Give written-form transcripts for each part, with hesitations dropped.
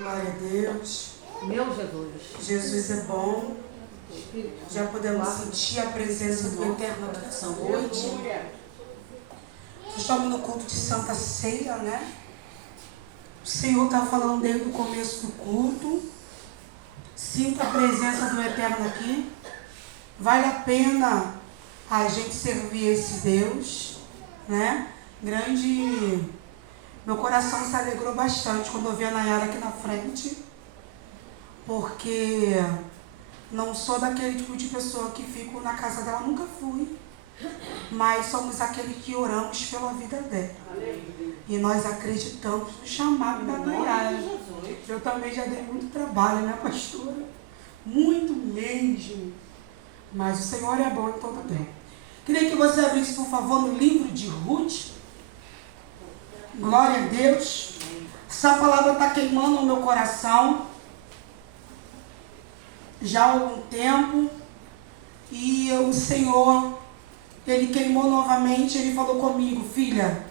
Glória a Deus. Meu Jesus. Jesus é bom. Já podemos sentir a presença do Eterno aqui nessa noite. Estamos no culto de Santa Ceia, né? O Senhor está falando desde o começo do culto. Sinta a presença do Eterno aqui. Vale a pena a gente servir esse Deus, né? Grande. Meu coração se alegrou bastante quando eu vi a Nayara aqui na frente, porque não sou daquele tipo de pessoa que fico na casa dela, nunca fui, mas somos aqueles que oramos pela vida dela. E nós acreditamos no chamado da Nayara. Eu também já dei muito trabalho, né, pastora? Muito mesmo. Mas o Senhor é bom em todo tempo. Queria que você abrisse, por favor, no livro de Ruth. Glória a Deus. Essa palavra está queimando o meu coração já há algum tempo. E o Senhor, Ele queimou novamente. Ele falou comigo: filha,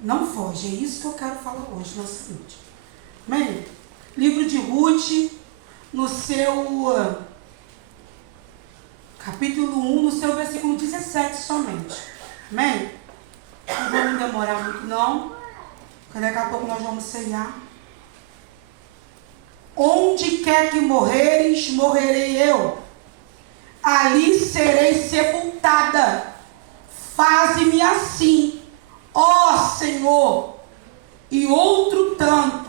não foge. É isso que eu quero falar hoje, nessa noite. Amém? Livro de Ruth, no seu capítulo 1, no seu versículo 17 somente. Amém? Não vamos demorar muito não, porque daqui a pouco nós vamos ceiar. Onde quer que morreres, morrerei eu. Ali serei sepultada. Faze-me assim, ó Senhor, e outro tanto,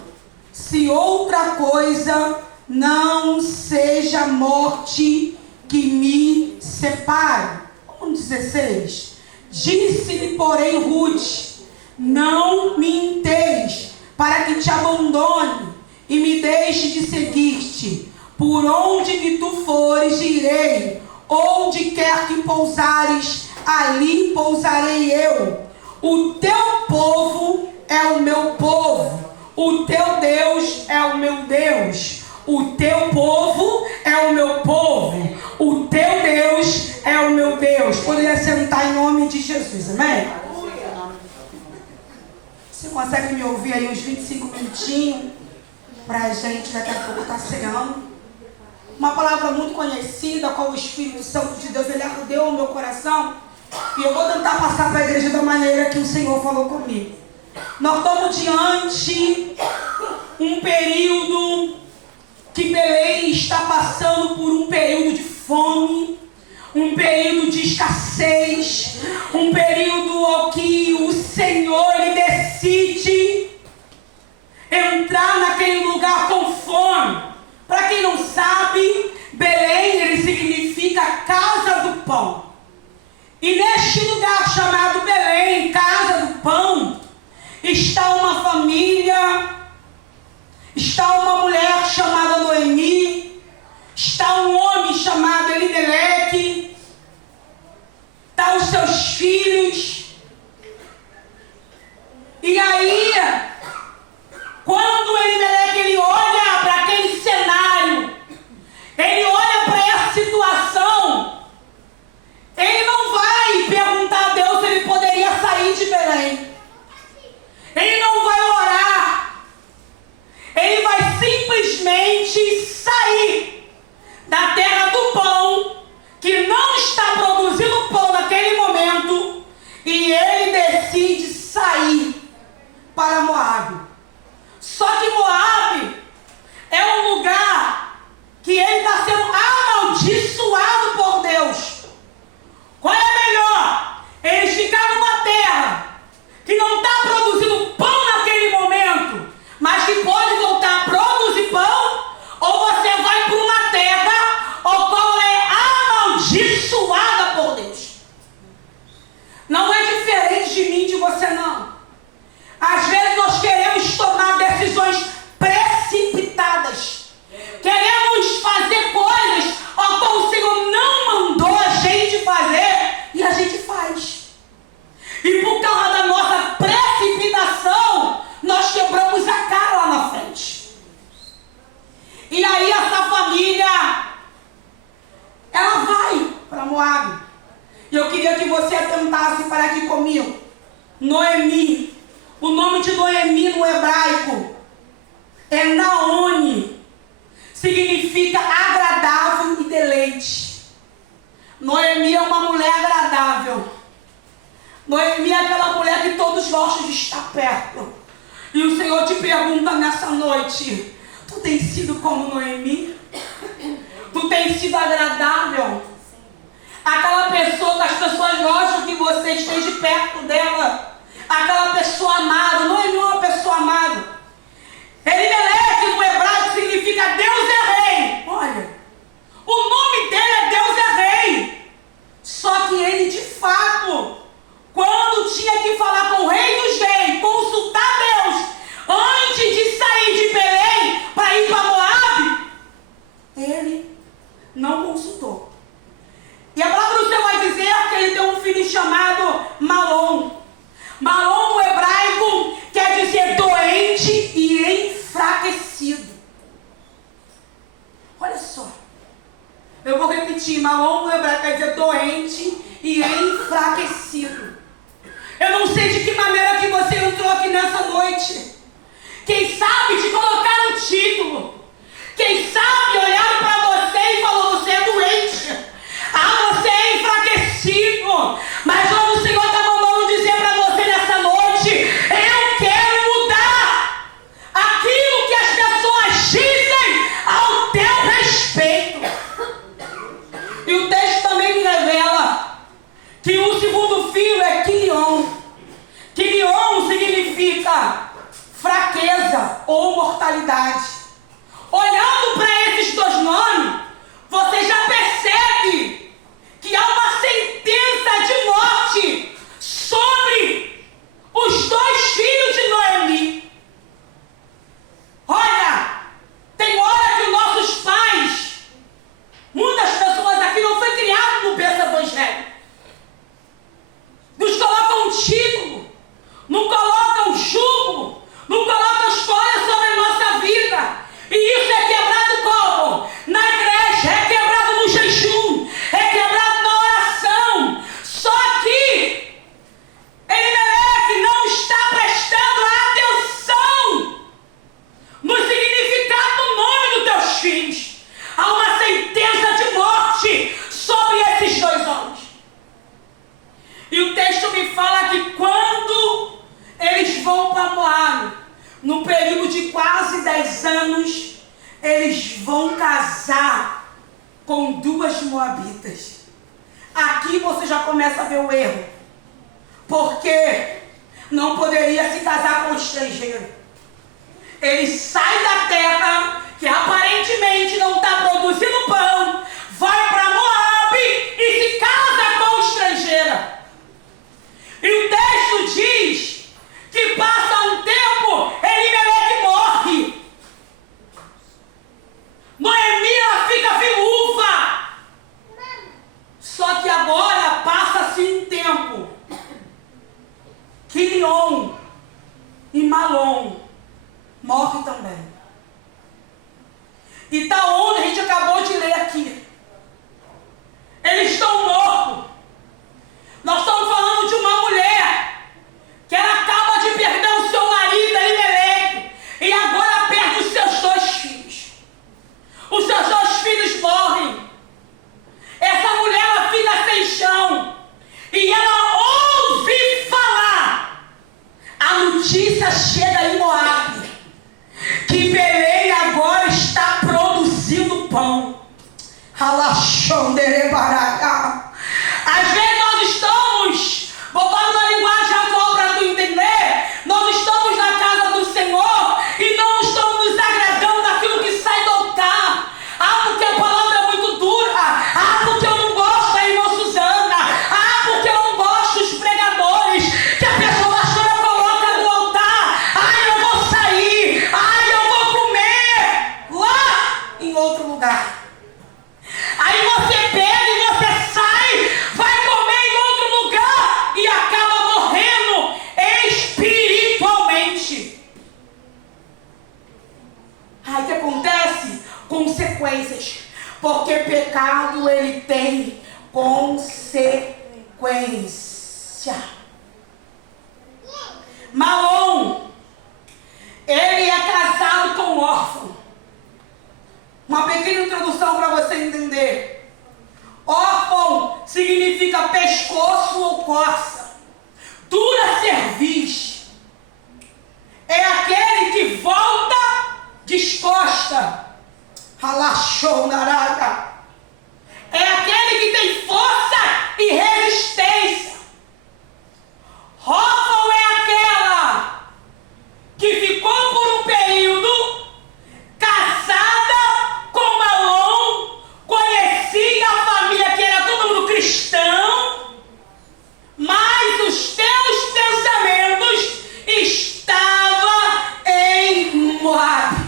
se outra coisa não seja a morte que me separe. 16. Disse-lhe, porém, Ruth: não me enterres, para que te abandone e me deixe de seguir-te. Por onde que tu fores, irei. Onde quer que pousares, ali pousarei eu. O teu povo é o meu povo, o teu Deus é o meu Deus. O teu povo é o meu povo, o teu Deus é o meu Deus. Poderia sentar em nome de Jesus, amém? Você consegue me ouvir aí uns 25 minutinhos? Pra gente daqui a pouco estar ceando. Uma palavra muito conhecida, qual o Espírito Santo de Deus, ele ardeu ao meu coração. E eu vou tentar passar para a igreja da maneira que o Senhor falou comigo. Nós estamos diante um período que Belém está passando por um período de fome, um período de escassez, um período ao que o Senhor ele decide entrar naquele lugar com fome. Para quem não sabe, Belém ele significa casa do pão. E neste lugar chamado Belém, casa do pão, está uma família, está uma mulher chamada Noemi, está um homem chamado Elimeleque, Noemi é aquela mulher que todos gostam de estar perto. E o Senhor te pergunta nessa noite: tu tem sido como Noemi? Tu tem sido agradável? Aquela pessoa que as pessoas gostam que você esteja perto dela. Aquela pessoa amada. Noemi é uma pessoa amada. Elimeleque no hebraico significa Deus é rei. Olha, o nome dele é Deus é rei. Só que ele de fato, quando tinha que falar com o rei dos reis, consultar Deus, antes de sair de Belém para ir para Moabe, ele não consultou. E a palavra do Senhor vai dizer que ele deu um filho chamado Malom. Malom no hebraico quer dizer doente e enfraquecido. Olha só. Eu vou repetir. Malom no hebraico quer dizer doente e enfraquecido. Eu não sei de que maneira que você entrou aqui nessa noite. Quem sabe te colocar um título. Quem sabe olharam para você e falou: você é doente. Ah, você é enfraquecido. Mas hoje o Senhor está mandando dizer para você nessa noite: eu quero mudar aquilo que as pessoas dizem ao teu respeito. E o texto também me revela que o segundo filho é Quilion. Quilion significa fraqueza ou mortalidade. Olhando para esses dois nomes, você já percebe que há uma sentença de morte sobre os dois filhos de Noemi. Olha, tem hora que nossos pais, muitas pessoas aqui não foi criado no berço evangélico, nos colocam um título, não colocam jugo, não colocam história sobre a nossa vida. E isso é quebrado como? Na igreja, é quebrado no jejum, é quebrado na oração. Só que Elimeleque não está prestando atenção no significado do nome dos teus filhos. Há uma sentença de morte sobre esses dois homens. E o texto me fala que quando eles vão para Moabe, no período de quase 10 anos, eles vão casar com duas moabitas. Aqui você já começa a ver o erro. Porque não poderia se casar com um estrangeiro. Ele sai da terra, que aparentemente não está produzindo pão, vai para Moabe e se casa com estrangeira. E o texto diz que passa um tempo, Elimeleque morre. Noemi fica viúva. Só que agora passa-se um tempo. Quilion e Malom morrem também. E está onde a gente acabou de ler aqui. Eles estão mortos. Nós estamos falando de uma mulher que ela acaba de perder o seu marido, Elimeleque, e agora perde os seus dois filhos. Os seus dois filhos morrem. Essa mulher, ela fica sem chão. E ela ouve falar. A notícia chega em Moabe que Belém agora está produzindo pão. Alachonderebaracá. Às vezes nós estamos, botando uma linguagem atual para tu entender, nós estamos na casa do Senhor e não estamos nos agradando daquilo que sai do altar. Ah, porque a palavra é muito dura. Ah, porque eu não gosto da irmã Suzana. Ah, porque eu não gosto dos pregadores que a pessoa pastora coloca no altar. Ah, eu vou sair. Ah, eu vou comer lá em outro lugar. Aí você pega e você sai, vai comer em outro lugar e acaba morrendo espiritualmente. Aí o que acontece? Consequências. Porque pecado, ele tem consequência. Malom, ele é casado com órfão. Uma pequena introdução para você entender. Órfão significa pescoço ou corça. Dura cerviz é aquele que volta descosta. Ralachou narada. É aquele que tem força e resistência. Rófal é aquela que ficou por um período casada com Malom, conhecia a família que era todo mundo cristão, mas os teus pensamentos estavam em Moabe,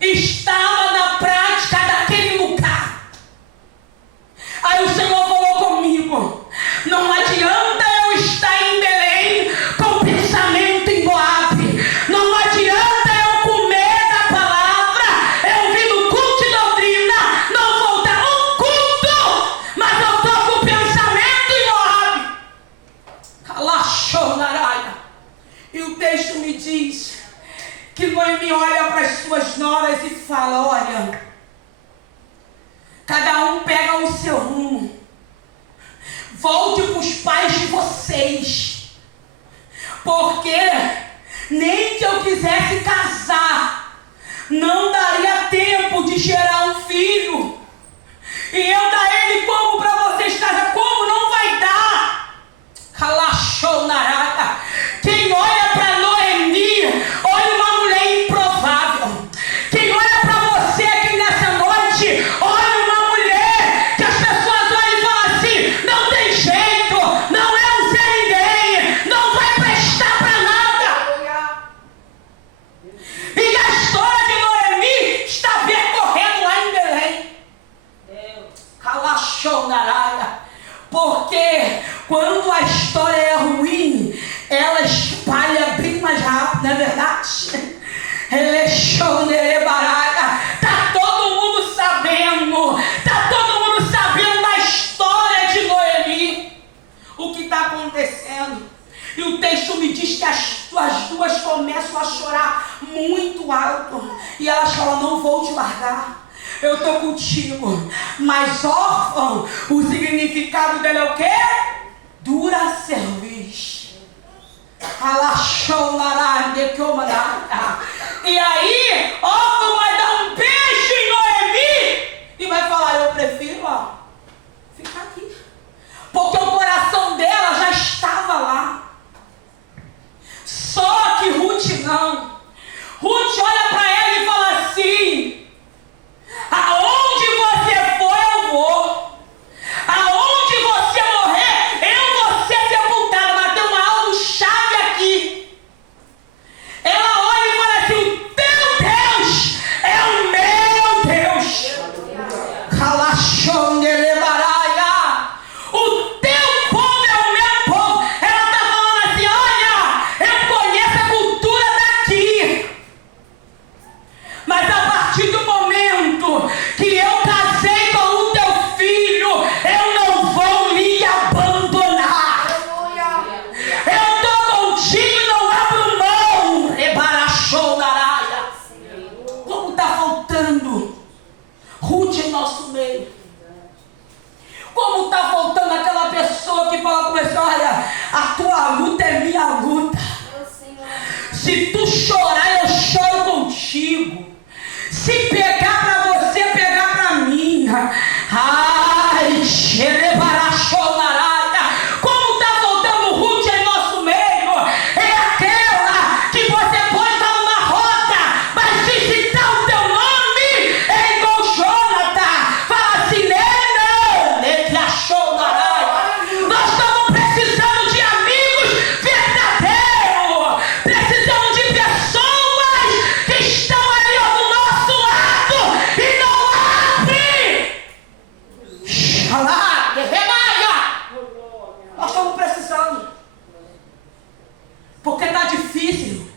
estava na prática daquele lugar. Aí o Senhor falou comigo: não adianta eu estar em Belém com pensamento em Moabe, não adianta eu comer da palavra, eu vim no culto de doutrina, não voltar um culto, mas eu estou com pensamento em Moabe. Calachou Naraia. E o texto me diz que Noemi olha para as suas noras e fala: olha, cada um pega o seu rumo, volte para os pais de vocês, porque nem que eu quisesse casar, não daria tempo de gerar um filho, e eu dar ele como para vocês casar, como não vai dar. Calachou narada. Quem olha para Noemi, olha uma mulher improvável. Quem olha para você aqui nessa noite, olha uma mulher que as pessoas olham e falam assim: não tem jeito, não é um ser ninguém, não vai prestar para nada. E a história de Noemi está percorrendo lá em Belém. Calachou na área. Porque quando a história é ruim, ela espalha bem mais rápido, não é verdade? Está todo mundo sabendo, está todo mundo sabendo da história de Noemi, o que está acontecendo. E o texto me diz que as duas começam a chorar muito alto, e elas falam: não vou te largar, eu estou contigo. Mas órfão, o significado dele é o quê? Dura cerviz. Alachou laranja que eu mandava. E aí, órfão vai dar um beijo em Noemi e vai falar: eu prefiro, ficar aqui, porque o coração dela já estava lá. Só que Ruth não. Ruth olha para ela e fala assim: aonde você for, eu vou. Aonde você morrer, eu vou ser sepultada. Mas tem algo chave aqui. Ela olha e fala assim: o teu Deus é o meu Deus. Calachonderebaraia. O teu povo é o meu povo. Ela está falando assim: olha, eu conheço a cultura daqui, mas a partir do momento que eu casei com o teu filho, eu não vou me abandonar. Eu estou contigo e não abro mão. Rebarachou na área. Como está faltando Ruth em nosso meio. Como está faltando aquela pessoa que fala com você: olha, a tua luta é minha luta. Se tu chorar, eu choro contigo. Se pegar para você, pegar para mim. Ai, xerebarachou na área. Como está faltando Ruth em nosso meio. É aquela que você pode estar numa rota, mas se citar o teu nome, é igual Jonathan. Fala assim: não, ele achou na área. Nós estamos precisando de amigos verdadeiros. Precisamos de pessoas que estão ali do nosso lado e não abrem. Xalá, remaia. Nós estamos precisando. Porque está difícil.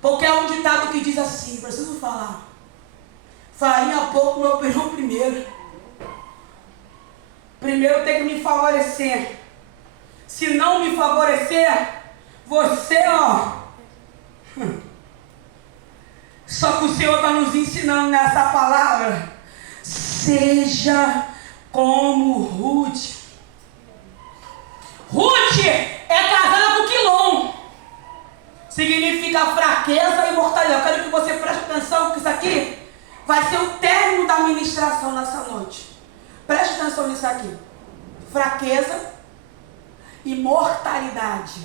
Porque é um ditado que diz assim: preciso falar, farinha pouco, meu pirão primeiro. Primeiro tem que me favorecer. Se não me favorecer, você, Só que o Senhor está nos ensinando nessa palavra: seja como Ruth. Ruth é casada com Quilom. Significa fraqueza e mortalidade. Eu quero que você preste atenção que isso aqui vai ser o término da ministração nessa noite. Preste atenção nisso aqui. Fraqueza e mortalidade.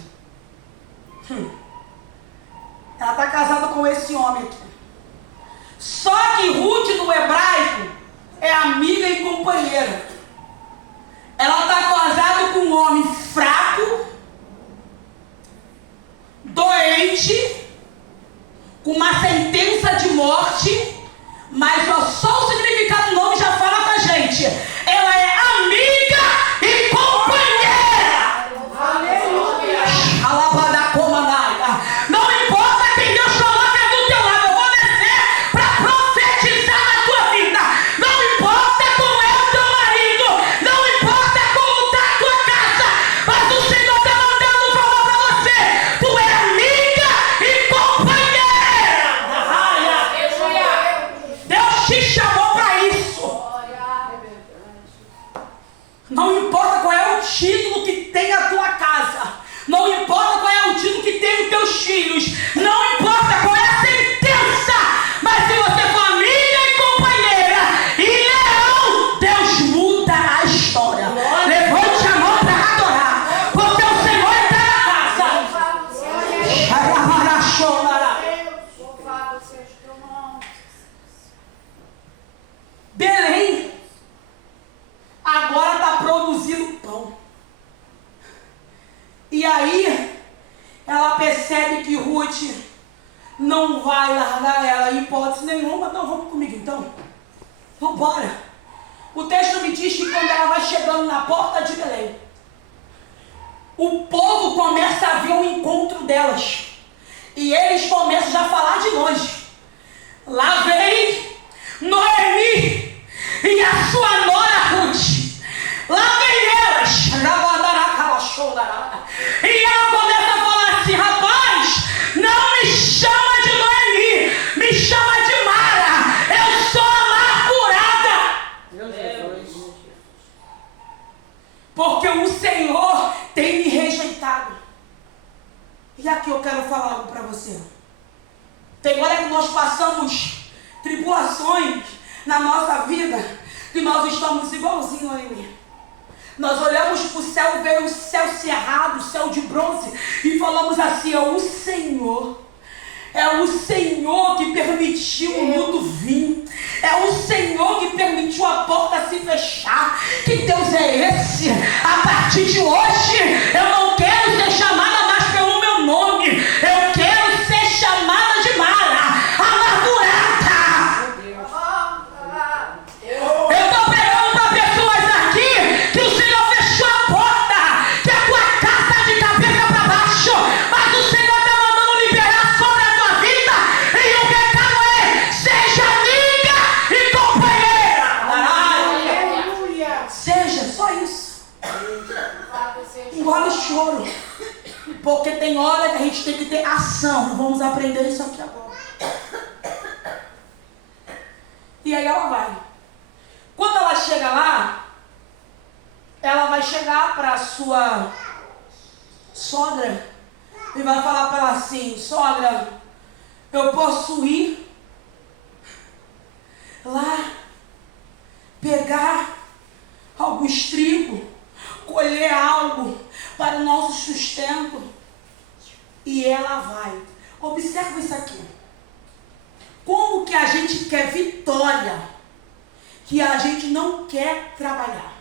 Ela está casada com esse homem aqui. Só que Ruth no hebraico é amiga e companheira. Ela está casada com um homem fraco, doente, com uma sentença de morte, mas só o significado do nome já fala com a gente. Ela é amiga e companheira. Aleluia. Não importa quem Deus coloca do teu lado, eu vou descer para profetizar na tua vida. Não importa como é o teu marido, não importa como está a tua casa, mas o Senhor está mandando falar para você. Tu é amiga e companheira. Deus te chamou para isso. Não importa qual é o título que tem a tua casa, não importa qual é o título que tem os teus filhos, não importa qual é a sentença, mas se você for amiga e companheira e leal, Deus muda a história. Levante a mão para adorar, porque o Senhor está na casa. Belém agora está produzindo pão. E aí ela percebe que Ruth não vai largar ela em hipótese nenhuma. Não, vamos comigo então. Vamos embora. O texto me diz que quando ela vai chegando na porta de Belém, o povo começa a ver o encontro delas. E eles começam já a falar de longe. Lá vem Noemi e a sua nora Ruth. Lá vem elas. E ela começa a falar assim: rapaz, não me chama de Noemi, me chama de Mara. Eu sou amargurada. Porque o Senhor tem me rejeitado. E aqui eu quero falar algo para você. Tem hora que nós passamos tribulações na nossa vida que nós estamos igualzinho a Noemi. Nós olhamos para o céu, vemos o céu cerrado, o céu de bronze, e falamos assim: é o Senhor que permitiu o luto vir, é o Senhor que permitiu a porta se fechar. Que Deus é esse? A partir de hoje, eu não quero ser chamada mais pelo meu nome, eu quero ser chamada de Mara, amargurada. Eu estou pregando para pessoas aqui que o Senhor fechou a porta, que a tua casa está de cabeça para baixo, mas o Senhor está mandando liberar sobre a tua vida. E o recado é: seja amiga e companheira. Aleluia. Seja só isso. Engole o choro, porque tem hora que a gente tem que ter ação. Vamos aprender isso aqui agora. E aí ela vai. Quando ela chega lá, ela vai chegar para a sua sogra e vai falar para ela assim: sogra, eu posso ir lá pegar alguns trigos, colher algo para o nosso sustento? E ela vai. Observa isso aqui. Como que a gente quer vitória, que a gente não quer trabalhar.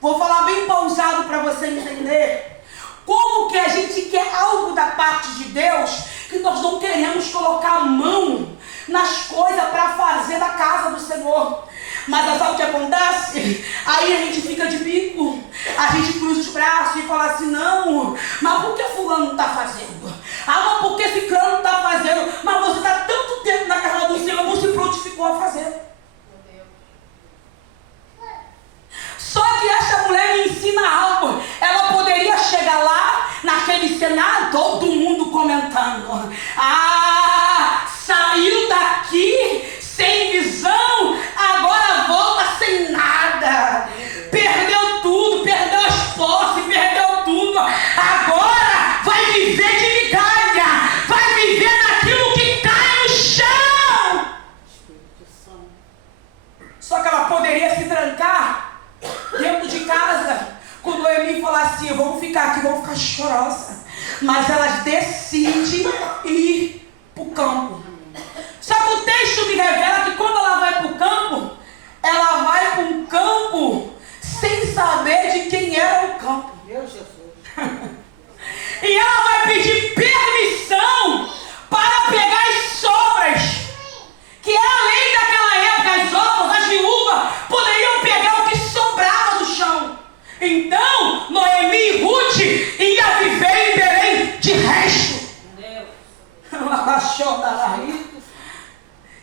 Vou falar bem pausado para você entender. Como que a gente quer algo da parte de Deus, que nós não queremos colocar a mão nas coisas para fazer da casa do Senhor. Mas sabe o que acontece? Aí a gente fica de bico, a gente cruza os braços e fala assim: não, mas por que fulano não está fazendo? Ah, mas por que esse cano não está fazendo? Mas você está tanto tempo na casa do Senhor, não se prontificou a fazer. Só que essa mulher me ensina algo. Ela poderia chegar lá, naquele cenário, todo mundo comentando: ah,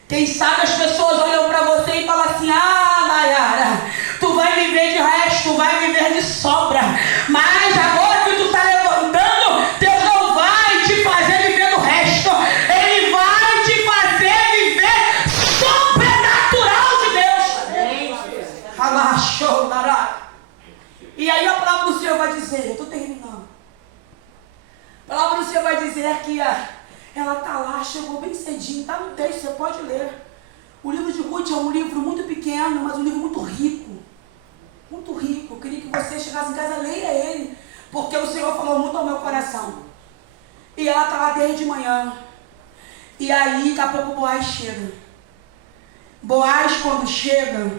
Quem sabe as pessoas olham para você e falam assim: ah, Nayara, tu vai viver de resto, tu vai viver de sobra. Mas agora que tu está levantando, Deus não vai te fazer viver do resto. Ele vai te fazer viver sobrenatural de Deus. Amém. E aí a palavra do Senhor vai dizer, eu estou terminando. A palavra do Senhor vai dizer que ela está lá, chegou bem cedinho, está no texto, você pode ler. O livro de Ruth é um livro muito pequeno, mas um livro muito rico. Muito rico. Eu queria que você chegasse em casa, leia ele, porque o Senhor falou muito ao meu coração. E ela está lá desde manhã. E aí, daqui a pouco, Boaz chega. Boaz, quando chega,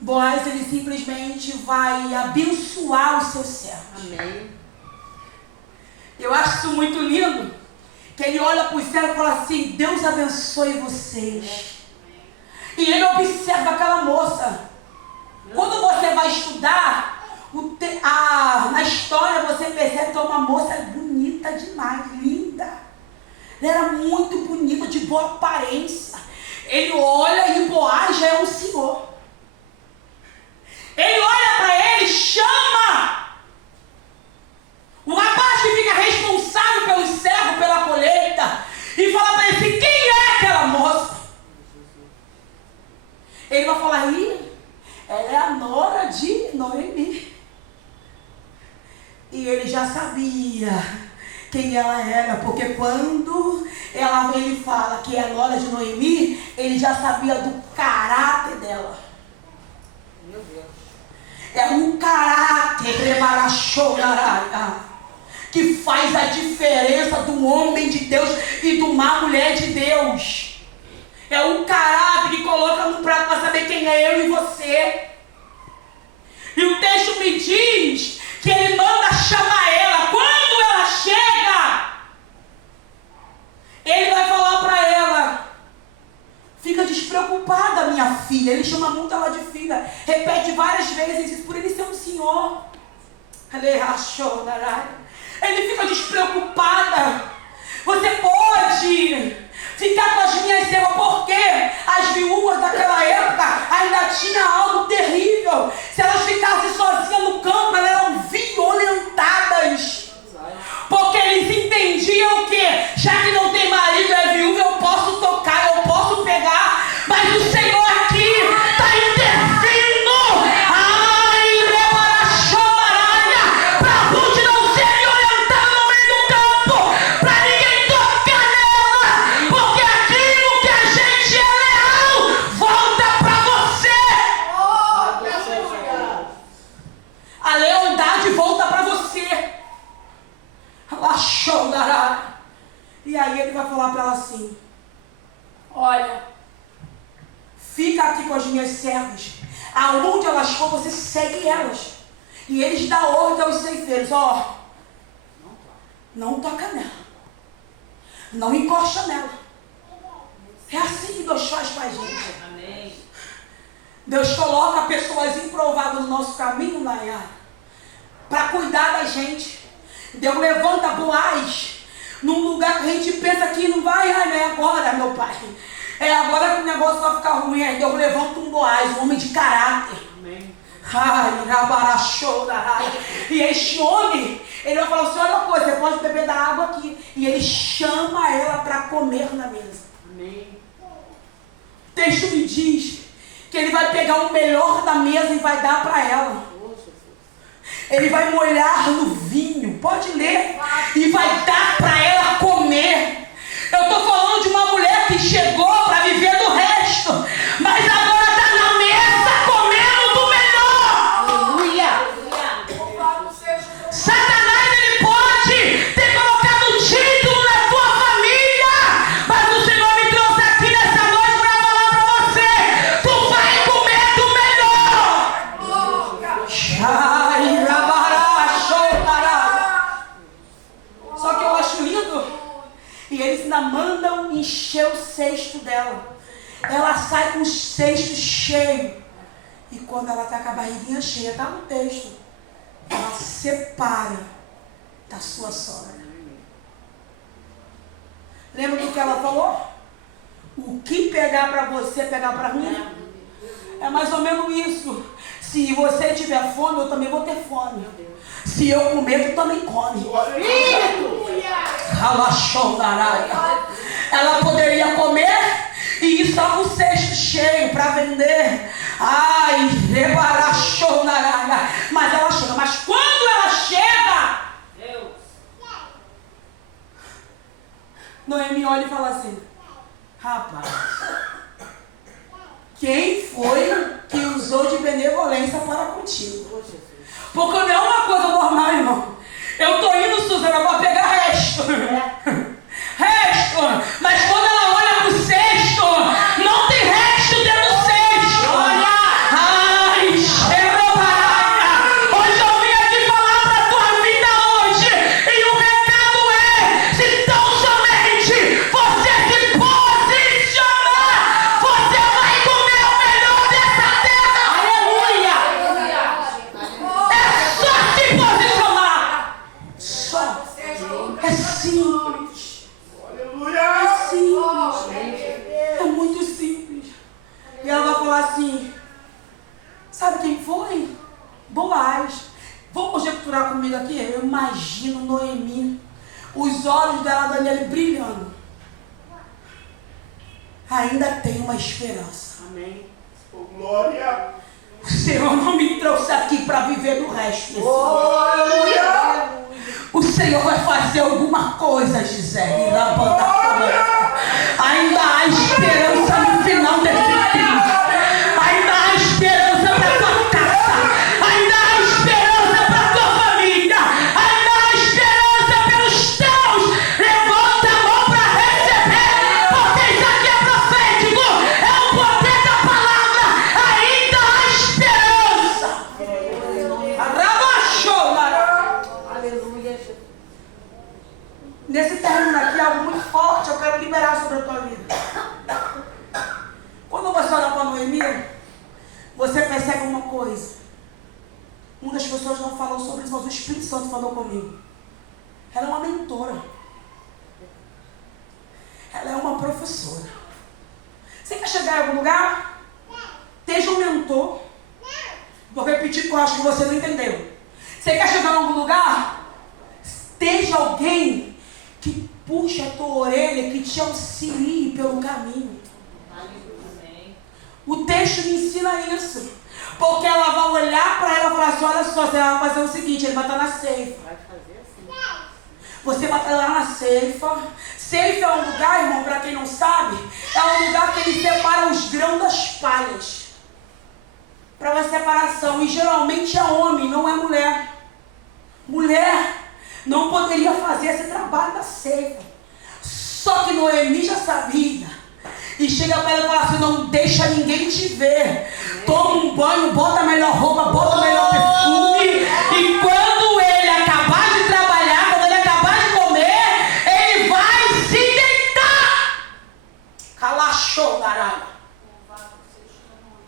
Boaz, ele simplesmente vai abençoar os seus servos. Amém. Eu acho isso muito lindo, que ele olha para os servos e fala assim: Deus abençoe vocês. E ele observa aquela moça. Quando você vai estudar, na história você percebe que é uma moça bonita demais, linda. Ela era muito bonita, de boa aparência. Ele olha e Boaz já é um senhor. Ele olha para ele, chama o rapaz que fica responsável pelo servo, pela colheita, e fala para ele assim: quem é aquela moça? Ele vai falar: ela é a nora de Noemi. E ele já sabia quem ela era, porque quando ele fala que é a nora de Noemi, ele já sabia do caráter dela. Meu Deus. É um caráter que faz a diferença do homem de Deus e de uma mulher de Deus. É um caráter que coloca no prato para saber quem é eu e você. E o texto me diz que ele manda chamar ela. Quando ela chega, ele vai falar para ela: fica despreocupada, minha filha. Ele chama muito ela de filha. Repete várias vezes, por ele ser um senhor. Ele fica despreocupada. Você pode ficar com as minhas servas, porque as viúvas daquela época ainda tinham algo terrível. Se elas ficassem sozinhas no campo, elas eram violentadas. Porque eles entendiam que, já que não tem marido, é viúva, eu posso tocar, eu posso pegar, mas o Senhor aqui está intervindo. Ai, para Ruth não ser violentada no meio do campo, para ninguém tocar nela, porque aquilo que a gente é leal volta para você. A lealdade volta para você. E aí ele vai falar para ela assim: olha, fica aqui com as minhas servas, aonde elas for você segue elas. E eles dão ordem aos ceifeiros: ó, não toca nela, não encosta nela. É assim que Deus faz com a gente. Amém. Deus coloca pessoas improváveis no nosso caminho, Nayara, para cuidar da gente. Deus levanta Boaz num lugar que a gente pensa que não vai, não é agora, meu pai. É agora que o negócio vai ficar ruim. Aí Deus levanta um Boaz, um homem de caráter. Amém. E este homem, ele vai falar assim: olha uma coisa, você pode beber da água aqui. E ele chama ela para comer na mesa. Amém. O texto me diz que ele vai pegar o melhor da mesa e vai dar para ela. Ele vai molhar no vinho, pode ler, e vai dar para ela comer. Eu estou falando de uma mulher que chegou para viver do resto, mas agora está na mesa comendo do melhor. Aleluia. Satanás, ele pode ter colocado um título na tua família, mas o Senhor me trouxe aqui nessa noite para falar para você: tu vai comer do melhor. Só que eu acho lindo, e eles ainda mandam encher o cesto dela. Ela sai com o cesto cheio, e quando ela está com a barriguinha cheia, está no texto, ela separa da sua sogra. que ela falou? O que pegar para você, pegar para mim? É mais ou menos isso. Se você tiver fome, eu também vou ter fome. Se eu comer, tu também come. Ela poderia comer e ir só com o cesto cheio para vender. Ai, mas ela chega. Mas quando ela chega, Noemi olha e fala assim: rapaz, quem foi que usou de benevolência para contigo? Porque não é uma coisa normal, irmão. Eu tô indo, Suzana, para pegar resto. Resto. Mas quando ela olha pro cesto, não tem resto dentro do cesto. Ai, hoje eu vim aqui falar pra tua vida hoje. E o recado é: se tão somente você se posicionar, você vai comer o melhor dessa terra. Aleluia. É só se posicionar. Só. É simples. É simples. É muito simples. E ela vai falar assim: sabe quem foi? Boaz. Vou conjecturar comigo aqui. Eu imagino Noemi, os olhos dela, Daniela, brilhando. Ainda tem uma esperança. Amém. Oh, glória. O Senhor não me trouxe aqui para viver do resto desse Glória. O Senhor vai fazer alguma coisa, Gisele. Ainda há esperança no final desse tempo. Ainda há esperança para tua casa. Ainda há esperança para tua família. Ainda há esperança pelos teus. Levanta a mão para receber. Porque isso aqui é profético. É o poder da palavra. Ainda há esperança. Aleluia. Nesse término aqui, algo muito forte eu quero liberar sobre a tua vida. Quando você olha para Noemi, você percebe uma coisa. Muitas pessoas não falam sobre isso, mas o Espírito Santo falou comigo. Ela é uma mentora. Ela é uma professora. Você quer chegar em algum lugar? Esteja um mentor. Vou repetir porque eu acho que você não entendeu. Você quer chegar em algum lugar? Esteja alguém que puxa a tua orelha, que te auxilie pelo caminho. O texto me ensina isso. Porque ela vai olhar para ela e falar assim: olha só, você vai fazer o seguinte, ele vai estar na ceifa. Vai fazer assim. Você vai estar lá na ceifa. Ceifa é um lugar, irmão, para quem não sabe, é um lugar que ele separa os grãos das palhas. Para uma separação. E geralmente é homem, não é mulher. Mulher não poderia fazer esse trabalho da ceifa. Só que Noemi já sabia. E chega para ela e fala assim: não deixa ninguém te ver. Toma um banho, bota a melhor roupa, bota o melhor perfume. E quando ele acabar de trabalhar, quando ele acabar de comer, ele vai se deitar. Calachou, caralho.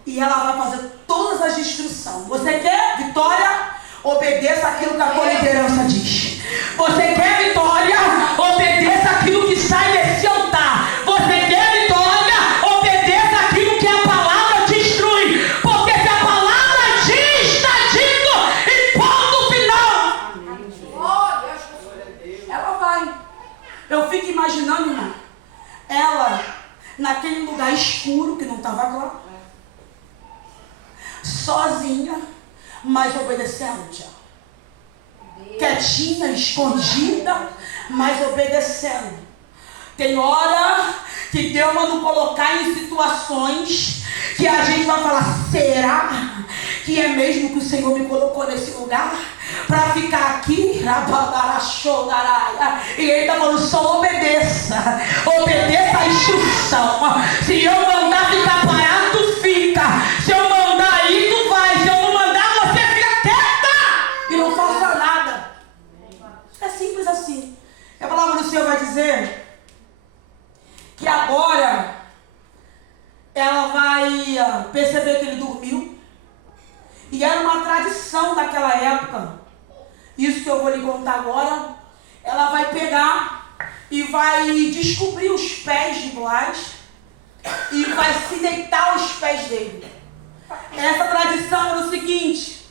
E ela vai fazer todas as instruções. Você quer vitória? Obedeça aquilo que a tua liderança diz. Você quer vitória? Obedeça aquilo que sai desse altar. Você quer vitória? Obedeça aquilo que a palavra te instrui. Porque se a palavra diz, está dito, e ponto final. Ela vai. Eu fico imaginando, irmão, ela naquele lugar escuro, que não estava claro, sozinha, mas obedecendo, Tiago. Quietinha, escondida, mas obedecendo. Tem hora que Deus vai nos colocar em situações que a gente vai falar: será que é mesmo que o Senhor me colocou nesse lugar? Para ficar aqui? E ele está falando: só obedeça. Obedeça a instrução. Se eu mandar ficar parado, tu fica. Se eu mandar ir, tu vai. Se eu não mandar, você fica quieta e não faça nada. É simples assim. A palavra do Senhor vai dizer que agora ela vai perceber que ele dormiu. E era uma tradição daquela época. Isso que eu vou lhe contar agora. Ela vai pegar e vai vai descobrir os pés de Boaz e vai se deitar aos pés dele. Essa tradição era o seguinte,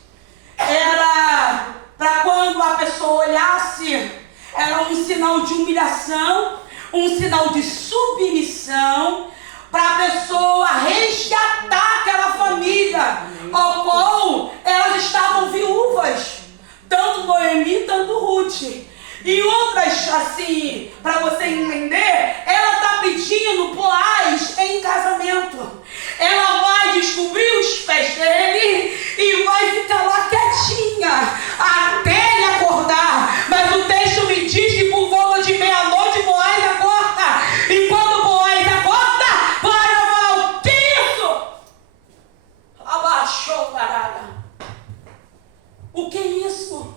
era para quando a pessoa olhasse, era um sinal de humilhação, um sinal de submissão, para a pessoa resgatar aquela família, ao qual elas estavam viúvas, tanto Noemi, tanto Ruth. E outras, assim, para você entender, ela está pedindo Boaz em casamento. Ela vai descobrir os pés dele e vai ficar lá quietinha até ele acordar. Mas o texto me diz que por volta de meia-noite Boaz acorda. E quando Boaz acorda, Boaz vai falar: o que é isso? Abaixou, caralho. O que é isso?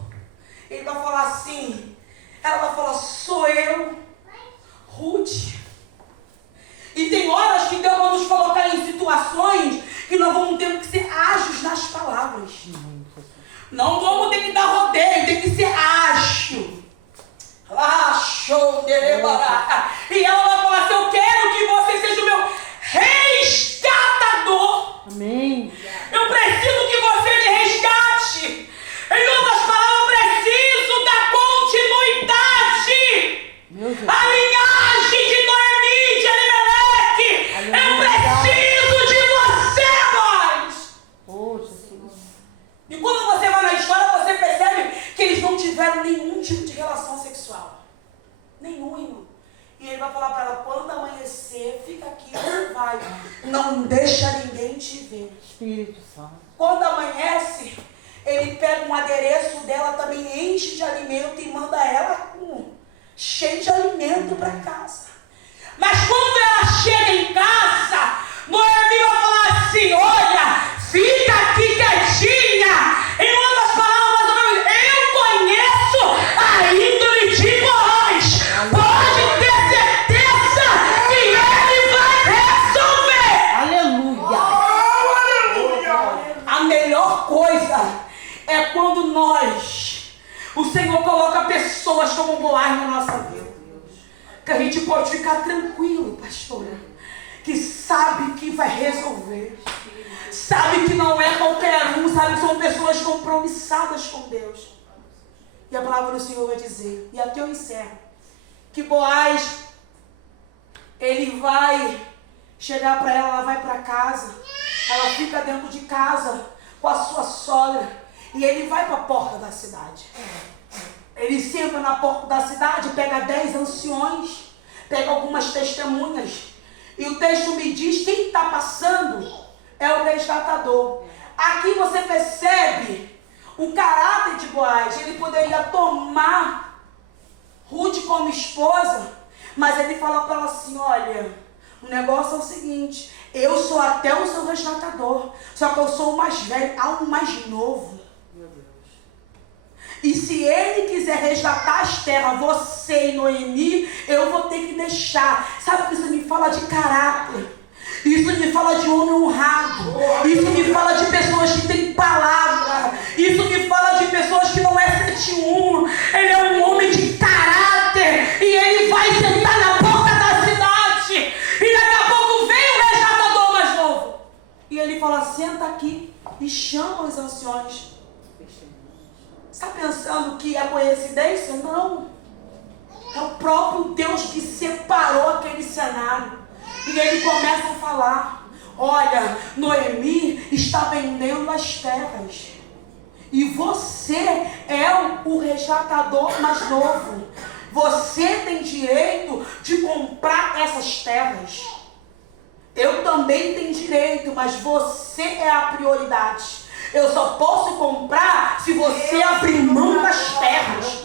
Ele vai falar assim, ela vai falar: sou eu, Ruth. E tem horas que Deus vai nos colocar em situações que nós vamos ter que ser ágeis nas palavras. Não vamos ter que dar rodeio, tem que ser ágil. Show de rebarata. E ela vai falar assim: eu quero que você seja o meu resgatador. Amém. Eu preciso que você me resgate. Em outras palavras, eu preciso da continuidade. A linhagem de Noemi, de Elimelec. Eu preciso de você, Boaz. Oh, Jesus. E quando você vai na história, você percebe que eles não tiveram nenhum tipo de relação sexual. Nenhum, irmão. E ele vai falar para ela: quando amanhecer, fica aqui, não vai. Não deixa ninguém te ver. Espírito Santo. Quando amanhece, ele pega um adereço dela, também enche de alimento e manda ela cheio de alimento para casa. Mas quando ela chega em casa, Noemi vai falar assim: olha, fica aqui quietinha. Em outras palavras, eu conheço a índole de Boaz. Pode ter certeza que ele vai resolver. Aleluia. A melhor coisa é quando o Senhor coloca pessoas como Boaz na nossa vida. Que a gente pode ficar tranquilo, pastora, que sabe que vai resolver. Sabe que não é qualquer um, sabe que são pessoas compromissadas com Deus. E a palavra do Senhor vai dizer, e aqui eu encerro, que Boaz, ele vai chegar para ela vai para casa, ela fica dentro de casa com a sua sogra. E ele vai para a porta da cidade. Ele senta na porta da cidade, pega 10 anciões, pega algumas testemunhas. E o texto me diz: quem está passando é o resgatador. Aqui você percebe o caráter de Boaz. Ele poderia tomar Ruth como esposa, mas ele fala para ela assim: olha, o negócio é o seguinte, eu sou até o seu resgatador, só que eu sou o mais velho, há um mais novo. E se ele quiser resgatar as terras, você e Noemi, eu vou ter que deixar. Sabe o que isso me fala de caráter? Isso me fala de homem honrado. Isso me fala de pessoas que têm palavra. Isso me fala de pessoas que não é 71. Ele é um homem de caráter. E ele vai sentar na porta da cidade. E daqui a pouco vem o resgatador mais novo. E ele fala: senta aqui. E chama os anciões. Está pensando que é coincidência? Não. É o próprio Deus que separou aquele cenário. E ele começa a falar: olha, Noemi está vendendo as terras. E você é o resgatador mais novo. Você tem direito de comprar essas terras. Eu também tenho direito, mas você é a prioridade. Eu só posso comprar se você abrir mão das terras.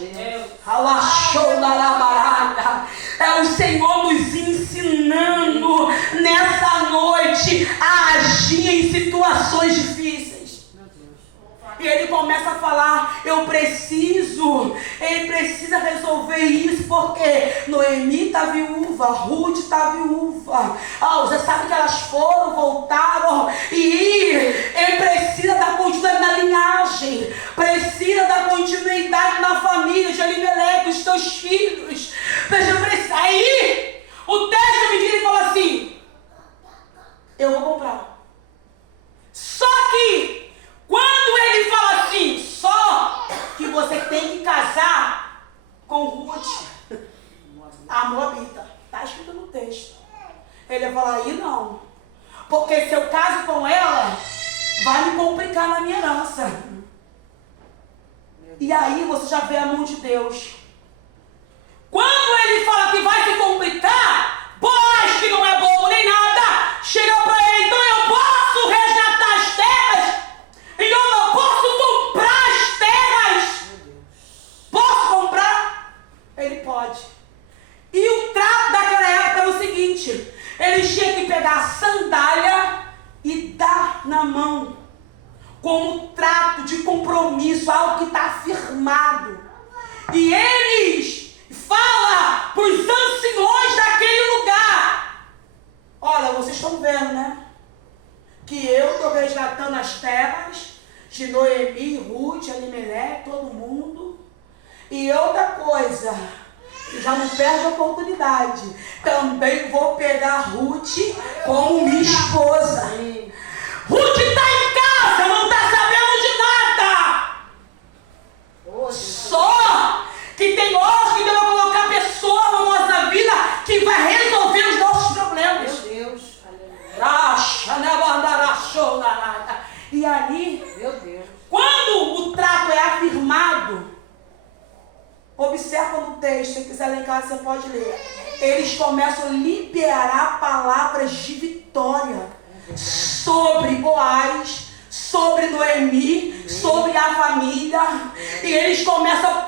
É o Senhor nos ensinando nessa noite a agir em situações difíceis. E ele começa a falar: ele precisa resolver isso, porque Noemi está viúva, Ruth está viúva. Você sabe que elas voltaram, e ele precisa dar continuidade na linhagem, para precisa dar continuidade na família de Elimeleque, os teus filhos. Aí, o texto me diz e fala assim: eu vou comprar. Só que, quando ele fala assim, só que você tem que casar com Ruth, a Moabita. Está escrito no texto. Ele vai falar, aí não. Porque se eu caso com ela, vai me complicar na minha herança. E aí você já vê a mão de Deus. Quando ele fala que vai se complicar, Boaz, que não é bobo nem nada, chega para ele: então eu posso resgatar as terras? Então eu posso comprar as terras? Posso comprar? Ele pode. E o trato daquela época era o seguinte: eles tinham que pegar a sandália e dar na mão, como trato de compromisso, algo que está firmado. E eles falam para os anciões daquele lugar: olha, vocês estão vendo, né? Que eu estou resgatando as terras de Noemi, Ruth, Elimeleque, todo mundo. E outra coisa, já não perde a oportunidade, também vou pegar Ruth como minha esposa. Ruth está em casa, não está sabendo de nada. Só que tem horas que Deus vai colocar pessoas na nossa vida que vai resolver os nossos problemas. Meu Deus. E ali, Meu Deus. quando o trato é afirmado, observa no texto, se quiser ler em casa você pode ler. Eles começam a liberar palavras de vitória sobre Boaz, sobre Noemi, sobre a família. E eles começam a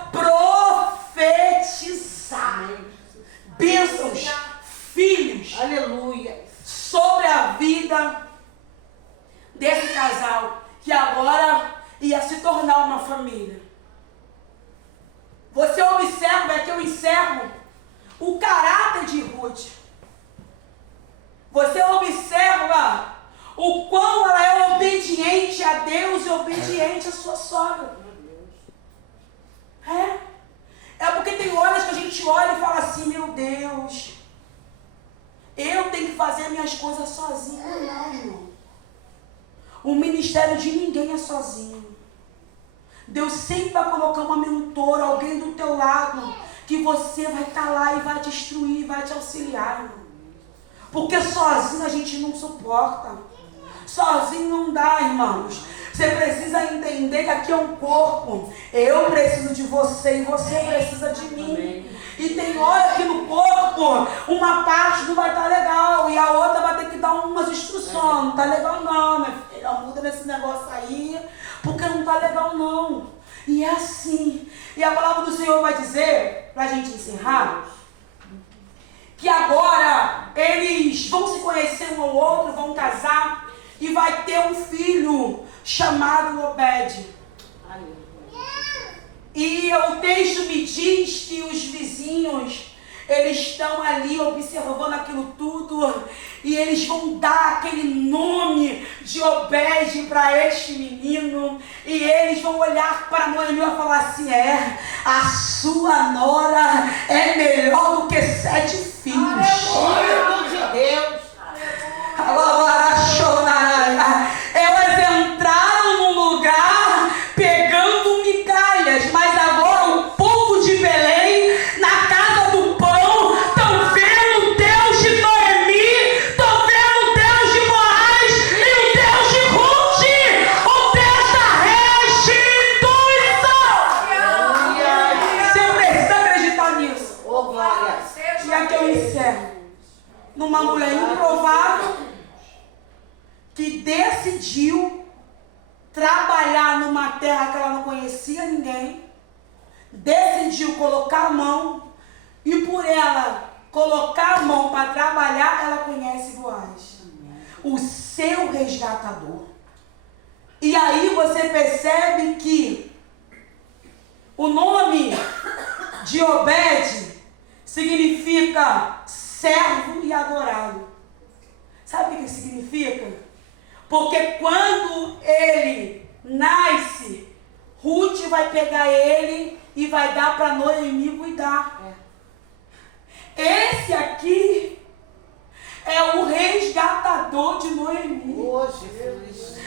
profetizar bênçãos, filhos, Aleluia. sobre a vida desse casal, que agora ia se tornar uma família. Você observa, é que eu encerro, o caráter de Ruth. Você observa o quão ela é obediente a Deus e obediente à sua sogra. É porque tem horas que a gente olha e fala assim: meu Deus, eu tenho que fazer minhas coisas sozinho. Não, irmão. O ministério de ninguém é sozinho. Deus sempre vai colocar uma mentora, alguém do teu lado, que você vai estar lá e vai te instruir, vai te auxiliar, irmão. Porque sozinho a gente não suporta. Sozinho não dá, irmãos. Você precisa entender que aqui é um corpo. Eu preciso de você e você precisa de mim. E tem hora que no corpo uma parte não vai estar legal e a outra vai ter que dar umas instruções. Não está legal não, minha filha, muda nesse negócio aí, porque não está legal não. E é assim. E a palavra do Senhor vai dizer, para a gente encerrar, que agora eles vão se conhecer um ao outro, vão casar e vai ter um filho chamado Obed. E o texto me diz que os vizinhos, eles estão ali observando aquilo tudo e eles vão dar aquele nome de Obed para este menino. E eles vão olhar para Noemi e falar assim: a sua nora é melhor do que 7 filhos. Filho de Deus. Elas entraram num lugar pegando migalhas, mas agora o povo de Belém, na casa do pão, estão vendo o Deus de Noemi, estão vendo o Deus de Boaz e o Deus de Ruth, o Deus da restituição. Você precisa acreditar nisso. Oh, glória. E aqui eu encerro. Numa mulher improvável, que decidiu trabalhar numa terra que ela não conhecia ninguém, decidiu colocar a mão, e por ela colocar a mão para trabalhar, ela conhece Boaz, o seu resgatador. E aí você percebe que o nome de Obed significa servo e adorado. Sabe o que significa? Porque quando ele nasce, Ruth vai pegar ele e vai dar para Noemi cuidar. Esse aqui é o resgatador de Noemi. Oh, Jesus.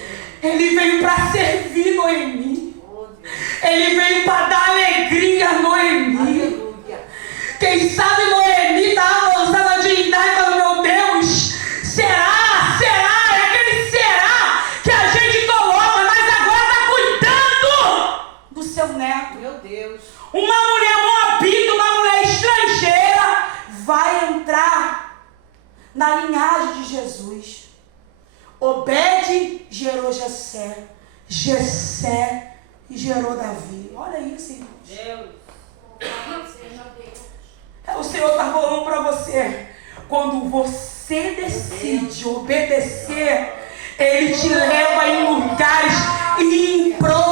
Ele veio para servir Noemi. Oh, Deus. Ele veio para dar alegria a Noemi. Aleluia. Quem sabe Noemi está avançando de idade e falando, meu Deus, será? É aquele será que a gente coloca, mas agora está cuidando do seu neto. Meu Deus. Uma mulher moabita, uma mulher estrangeira, vai entrar na linhagem de Jesus. Obed gerou Jessé, Jessé gerou Davi. Olha isso, irmãos. Deus. O Senhor está falando para você. Quando você decide obedecer, Ele te leva em lugares improváveis.